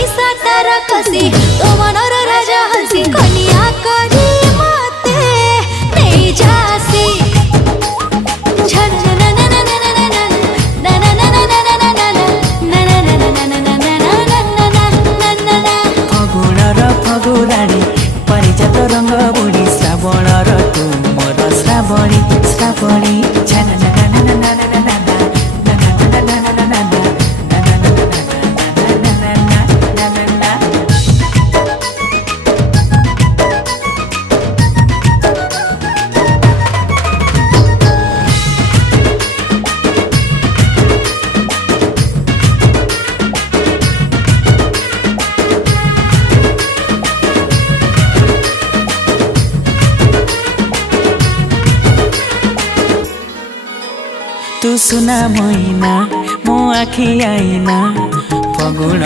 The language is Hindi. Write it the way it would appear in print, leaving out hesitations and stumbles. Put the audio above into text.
निशा तारा कसी तो मनर राजा हसी कनिया करी मते नहीं जासी फगुणर फगुराणी परिजात रंग बुढ़ी श्रावणर तुमर श्रावणी श्रावणी तू सुना मैना मो आखि आईना फगुण